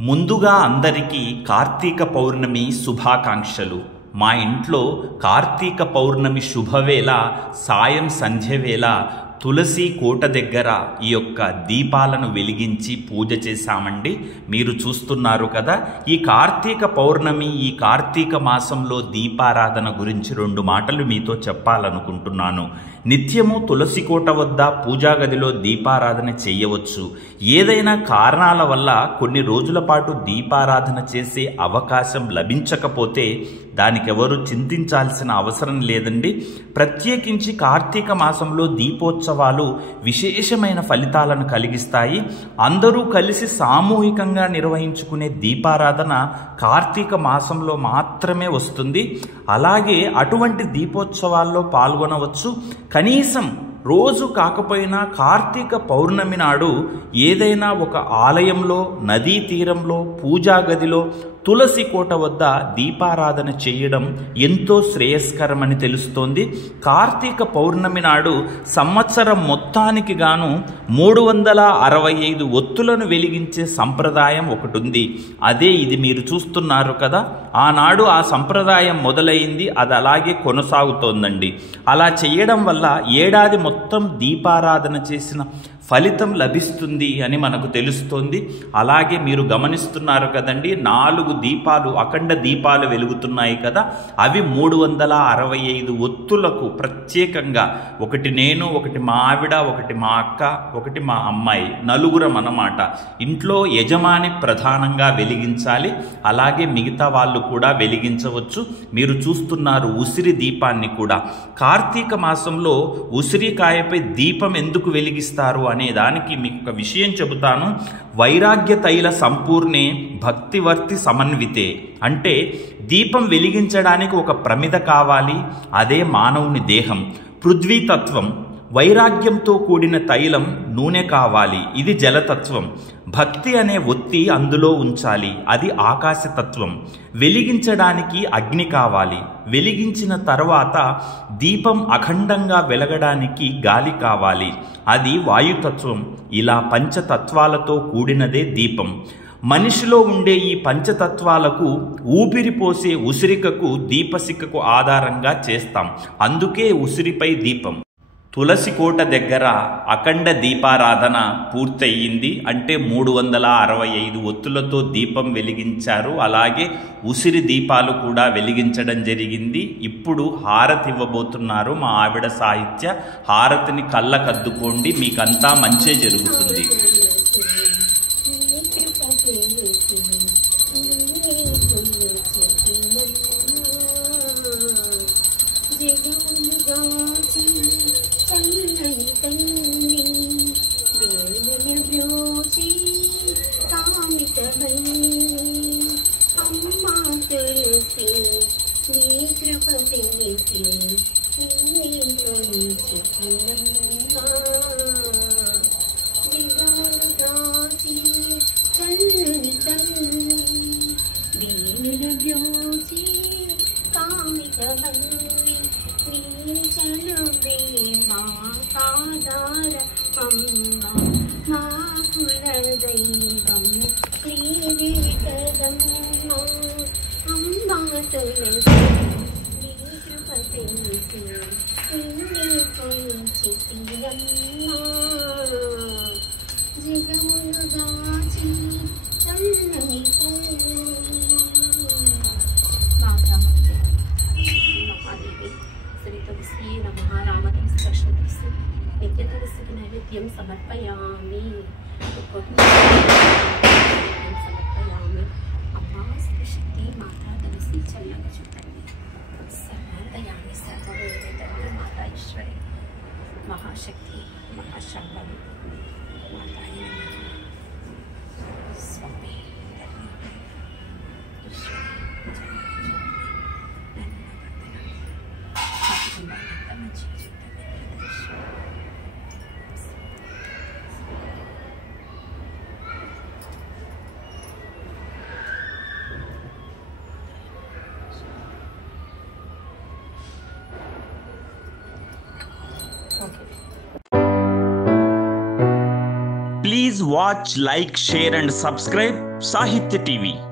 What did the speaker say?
ముందుగా అందరికీ కార్తీక పౌర్ణమి శుభాకాంక్షలు. మా ఇంట్లో కార్తీక పౌర్ణమి శుభవేళ సాయం సంధ్యవేళ తులసి కోట దగ్గర ఈ యొక్క దీపాలను వెలిగించి పూజ చేశామండి. మీరు చూస్తున్నారు కదా. ఈ కార్తీక పౌర్ణమి, ఈ కార్తీక మాసంలో దీపారాధన గురించి 2 మాటలు మీతో చెప్పాలనుకుంటున్నాను. నిత్యము తులసి కోట వద్ద పూజా గదిలో దీపారాధన చేయవచ్చు. ఏదైనా కారణాల వల్ల కొన్ని రోజుల పాటు దీపారాధన చేసే అవకాశం లభించకపోతే దానికెవరు చింతించాల్సిన అవసరం లేదండి. ప్రత్యేకించి కార్తీక మాసంలో దీపోత్సవాలు విశేషమైన ఫలితాలను కలిగిస్తాయి. అందరూ కలిసి సామూహికంగా నిర్వహించుకునే దీపారాధన కార్తీక మాసంలో మాత్రమే వస్తుంది. అలాగే అటువంటి దీపోత్సవాల్లో పాల్గొనవచ్చు. కనీసం రోజు కాకపోయినా కార్తీక పౌర్ణమి నాడు ఏదైనా ఒక ఆలయంలో, నదీ తీరంలో, పూజా గదిలో, తులసి కోట వద్ద దీపారాధన చేయడం ఎంతో శ్రేయస్కరమని తెలుస్తోంది. కార్తీక పౌర్ణమి నాడు సంవత్సరం మొత్తానికి గాను 365 ఒత్తులను వెలిగించే సంప్రదాయం ఒకటి ఉంది. అదే ఇది మీరు చూస్తున్నారు కదా. ఆనాడు ఆ సంప్రదాయం మొదలైంది, అది అలాగే కొనసాగుతోందండి. అలా చేయడం వల్ల ఏడాది మొత్తం దీపారాధన చేసిన ఫలితం లభిస్తుంది అని మనకు తెలుస్తోంది. అలాగే మీరు గమనిస్తున్నారు కదండి, 4 దీపాలు, అఖండ దీపాలు వెలుగుతున్నాయి కదా. అవి 365 ఒత్తులకు ప్రత్యేకంగా, ఒకటి నేను, ఒకటి మా ఆవిడ, ఒకటి మా అక్క, ఒకటి మా అమ్మాయి, నలుగురం అన్నమాట. ఇంట్లో యజమాని ప్రధానంగా వెలిగించాలి. అలాగే మిగతా వాళ్ళు కూడా వెలిగించవచ్చు. మీరు చూస్తున్నారు ఉసిరి దీపాన్ని కూడా. కార్తీక మాసంలో ఉసిరికాయపై దీపం ఎందుకు వెలిగిస్తారు అనే దానికి మీకు ఒక విషయం చెబుతాను. వైరాగ్య తైల సంపూర్ణే భక్తివర్తి సమన్వితే. అంటే దీపం వెలిగించడానికి ఒక ప్రమిద కావాలి. అదే మానవుని దేహం. పృథ్వీతత్వం, వైరాగ్యంతో కూడిన తైలం, నూనె కావాలి. ఇది జలతత్వం. భక్తి అనే ఒత్తి అందులో ఉంచాలి. అది ఆకాశతత్వం. వెలిగించడానికి అగ్ని కావాలి. వెలిగించిన తర్వాత దీపం అఖండంగా వెలగడానికి గాలి కావాలి. అది వాయుతత్వం. ఇలా పంచతత్వాలతో కూడినదే దీపం. మనిషిలో ఉండే ఈ పంచతత్వాలకు ఊపిరి పోసే ఉసిరికకు దీపశిఖకు ఆధారంగా చేస్తాం. అందుకే ఉసిరిపై దీపం. తులసి కోట దగ్గర అఖండ దీపారాధన పూర్తయింది. అంటే 365 ఒత్తులతో దీపం వెలిగించారు. అలాగే ఉసిరి దీపాలు కూడా వెలిగించడం జరిగింది. ఇప్పుడు హారతి ఇవ్వబోతున్నారు మా ఆవిడ సాహిత్య. హారతిని కళ్ళకద్దుకోండి, మీకంతా మంచే జరుగుతుంది. నిత్యం సమర్పయామి. అమ్మా శక్తి మాతా తులసి చల్లగా చూడండి. సర్వాంతయామి సర్వవేదండి మాతా ఈశ్వరి మహాశక్తి మహాశంభవి మాతాయి స్వామి Please watch, like, share and subscribe Sahitya TV.